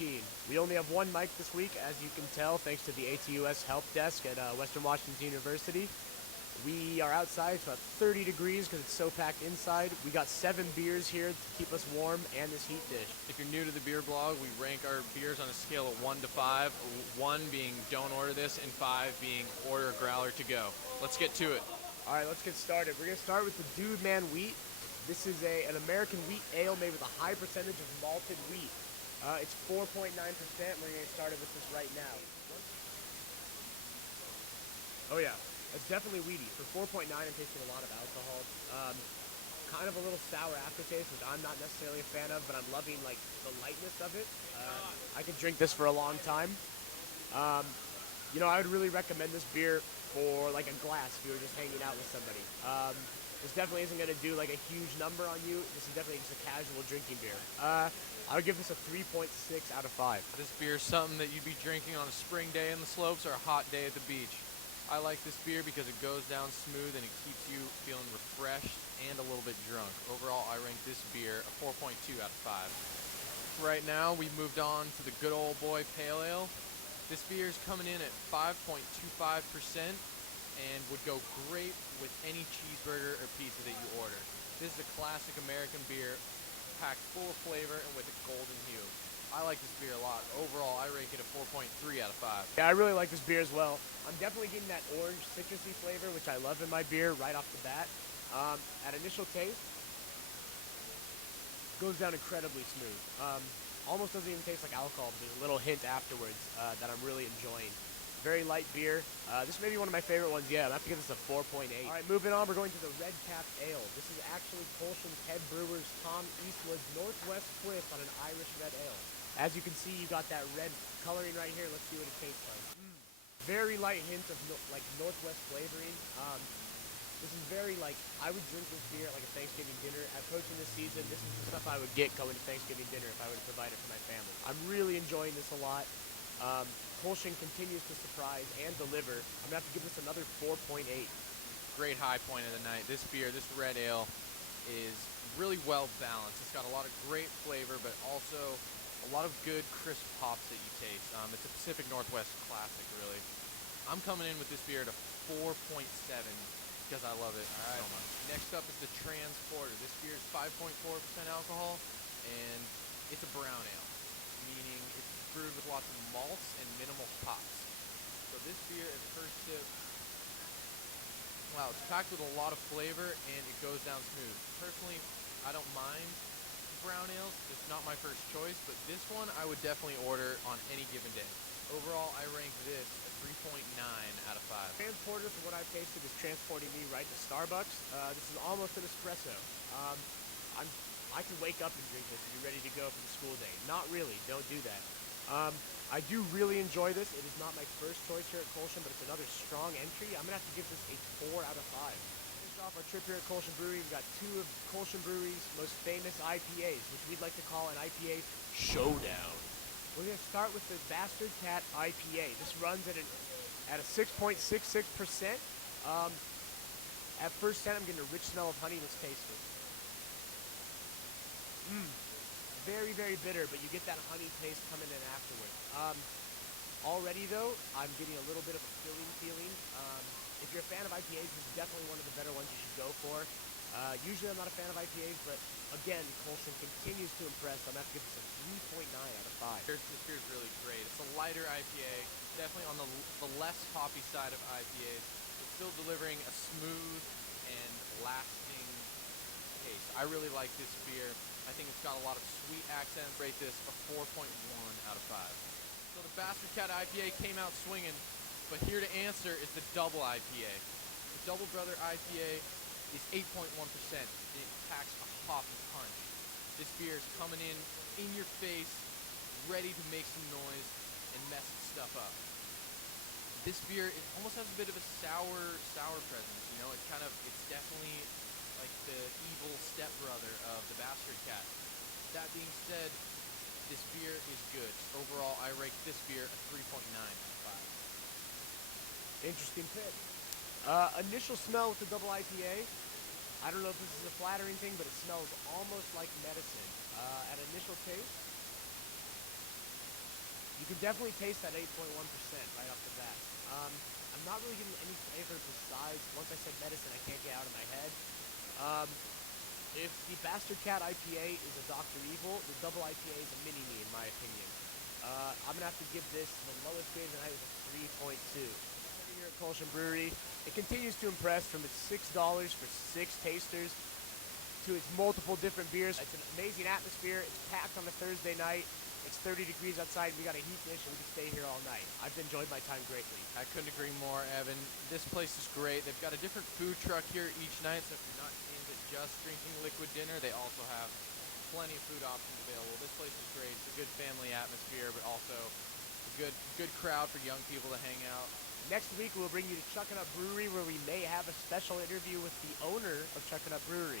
routine. We only have one mic this week, as you can tell, thanks to the ATUS help desk at Western Washington University. We are outside, it's about 30 degrees because it's so packed inside. We got 7 beers here to keep us warm and this heat dish. If you're new to the beer blog, we rank our beers on a scale of 1 to 5. 1 being don't order this, and 5 being order a growler to go. Let's get to it. All right, let's get started. We're going to start with the Dude Man Wheat. This is an American wheat ale made with a high percentage of malted wheat. It's 4.9%. We're going to get started with this right now. Oh yeah, it's definitely weedy. For 4.9, I'm tasting a lot of alcohol. Kind of a little sour aftertaste, which I'm not necessarily a fan of, but I'm loving like the lightness of it. I could drink this for a long time. You know, I would really recommend this beer for like a glass if you were just hanging out with somebody. This definitely isn't going to do like a huge number on you. This is definitely just a casual drinking beer. I would give this a 3.6 out of 5. This beer is something that you'd be drinking on a spring day in the slopes or a hot day at the beach. I like this beer because it goes down smooth and it keeps you feeling refreshed and a little bit drunk. Overall, I rank this beer a 4.2 out of 5. Right now, we've moved on to the good old boy pale ale. This beer is coming in at 5.25% and would go great with any cheeseburger or pizza that you order. This is a classic American beer, packed full of flavor and with a golden hue. I like this beer a lot. Overall, I rank it a 4.3 out of 5. Yeah, I really like this beer as well. I'm definitely getting that orange citrusy flavor, which I love in my beer right off the bat. At initial taste, goes down incredibly smooth. Almost doesn't even taste like alcohol, but there's a little hint afterwards that I'm really enjoying. Very light beer. This may be one of my favorite ones yet. I'm going to have to give this a 4.8. All right, moving on, we're going to the Red Cap Ale. This is actually Kulshan's head brewer's Tom Eastwood's Northwest twist on an Irish red ale. As you can see, you got that red coloring right here. Let's see what it tastes like. Very light hint of like Northwest flavoring. This is very like, I would drink this beer at like a Thanksgiving dinner. Approaching this season, this is the stuff I would get going to Thanksgiving dinner if I were to provide it for my family. I'm really enjoying this a lot. Kulshan continues to surprise and deliver. I'm going to have to give this another 4.8. Great high point of the night. This beer, this red ale, is really well balanced. It's got a lot of great flavor, but also a lot of good crisp hops that you taste. It's a Pacific Northwest classic, really. I'm coming in with this beer at a 4.7 because I love it so much. Next up is the Transporter. This beer is 5.4% alcohol, and it's a brown ale, meaning it's brewed with lots of malts and minimal hops. So this beer at first sip, wow, it's packed with a lot of flavor and it goes down smooth. Personally, I don't mind brown ales. It's not my first choice, but this one I would definitely order on any given day. Overall, I rank this a 3.9 out of 5. Transporter, from what I've tasted, is transporting me right to Starbucks. This is almost an espresso. I can wake up and drink this and be ready to go for the school day. Not really, don't do that. I do really enjoy this. It is not my first choice here at Kulshan, but it's another strong entry. I'm going to have to give this a 4 out of 5. Finish off our trip here at Kulshan Brewery. We've got 2 of Kulshan Brewery's most famous IPAs, which we'd like to call an IPA showdown. We're going to start with the Bastard Cat IPA. This runs at a 6.66%. At first scent, I'm getting a rich smell of honey. Let's taste it. Very, very bitter, but you get that honey taste coming in afterwards. Already, though, I'm getting a little bit of a filling feeling. If you're a fan of IPAs, this is definitely one of the better ones you should go for. Usually, I'm not a fan of IPAs, but again, Kulshan continues to impress. I'm going to have to give this a 3.9 out of 5. This beer is really great. It's a lighter IPA, definitely on the less hoppy side of IPAs, but still delivering a smooth and lasting taste. I really like this beer. I think it's got a lot of sweet accents. Rate this a 4.1 out of 5. So the Bastard Cat IPA came out swinging, but here to answer is the Double IPA. The Double Brother IPA is 8.1%. It packs a hop and punch. This beer is coming in your face, ready to make some noise and mess stuff up. This beer, it almost has a bit of a sour presence. You know, it's definitely like the evil stepbrother of the Bastard Cat. That being said, this beer is good. Overall, I rate this beer a 3.9 out of 5. Interesting pick. Initial smell with the double IPA. I don't know if this is a flattering thing, but it smells almost like medicine. At initial taste, You can definitely taste that 8.1% right off the bat. I'm not really getting any flavor besides, once I said medicine, I can't get out of my head. Um, if the Bastard Cat IPA is a Dr. Evil, the double IPA is a mini-me, in my opinion. I'm going to have to give this the lowest grade of the night with a 3.2. Here at Kulshan Brewery, it continues to impress from its $6 for 6 tasters to its multiple different beers. It's an amazing atmosphere. It's packed on a Thursday night. It's 30 degrees outside. We got a heat dish and we can stay here all night. I've enjoyed my time greatly. I couldn't agree more, Evan. This place is great. They've got a different food truck here each night, so if you're not into just drinking liquid dinner, they also have plenty of food options available. This place is great. It's a good family atmosphere, but also a good crowd for young people to hang out. Next week, we'll bring you to Chuckin' Up Brewery, where we may have a special interview with the owner of Chuckin' Up Brewery.